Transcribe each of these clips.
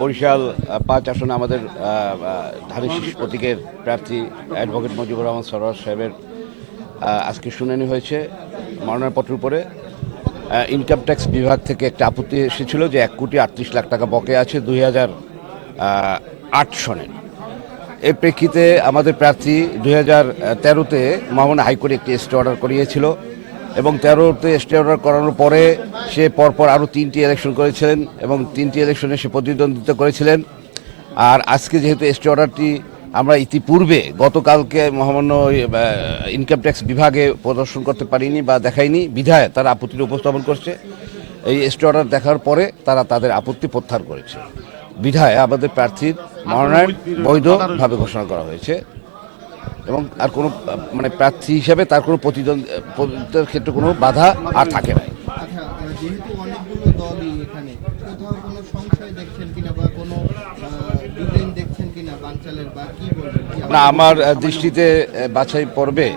বরিশাল পাঁচ আসনে আমাদের ধানের শীষ প্রতীকের প্রার্থী অ্যাডভোকেট মুজিবুর রহমান সরোয়ার সাহেবের আজকে শুনানি হয়েছে মনোনয়নপত্রের উপরে। ইনকাম ট্যাক্স বিভাগ থেকে একটা আপত্তি এসেছিল যে এক কোটি আটত্রিশ লাখ টাকা বকে আছে দুই হাজার আট সনের এর প্রেক্ষিতে আমাদের প্রার্থী দুই হাজার তেরোতে মামুনা হাইকোর্টে একটি স্টে অর্ডার করিয়েছিল। এবং তেরোতে স্টে অর্ডার করানোর পরে সে পরপর আরও তিনটি ইলেকশন করেছিলেন এবং তিনটি ইলেকশনে সে প্রতিদ্বন্দ্বিতা করেছিলেন। আর আজকে যেহেতু স্টে অর্ডারটি আমরা ইতিপূর্বে গতকালকে মহামান্য ইনকাম ট্যাক্স বিভাগে প্রদর্শন করতে পারিনি বা দেখাইনি, বিধায় তারা আপত্তিটি উপস্থাপন করছে। এই স্টে অর্ডার দেখার পরে তারা তাদের আপত্তি প্রত্যাহার করেছে। বিধায় আমাদের প্রার্থীর মনোনয়ন বৈধভাবে ঘোষণা করা হয়েছে। এবং আর কোনো মানে প্রার্থী হিসাবে তার কোনো প্রতিদ্বন্দ্বিতার ক্ষেত্রে কোনো বাধা আর থাকে না। আচ্ছা যেহেতু অনেকগুলো দলই এখানে কোথাও কোনো সংশয় দেখছেন কিনা বা কোনো দেখছেন কিনা বানচালের বা কি বলবেন? না আমার দৃষ্টিতে বাছাই পর্বে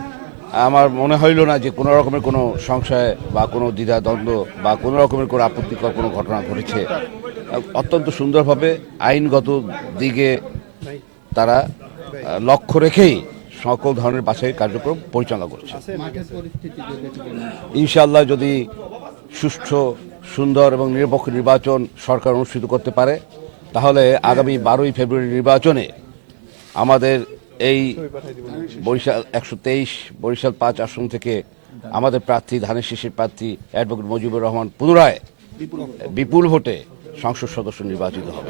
আমার মনে হইল না যে কোনো রকমের কোনো সংশয় বা কোনো দ্বিধা দ্বন্দ্ব বা কোনো রকমের কোনো আপত্তিকর কোনো ঘটনা ঘটেছে। অত্যন্ত সুন্দরভাবে আইনগত দিকে তারা লক্ষ্য রেখেই সকল ধরনের বাছাই কার্যক্রম পরিচালনা করছে। ইনশাআল্লাহ যদি সুষ্ঠু, সুন্দর এবং নিরপেক্ষ নির্বাচন সরকার অনুষ্ঠিত করতে পারে, তাহলে আগামী বারোই ফেব্রুয়ারি নির্বাচনে আমাদের এই বরিশাল একশো তেইশ, বরিশাল পাঁচ আসন থেকে আমাদের প্রার্থী, ধানের শীষের প্রার্থী অ্যাডভোকেট মুজিবুর রহমান পুনরায় বিপুল ভোটে সংসদ সদস্য নির্বাচিত হবে।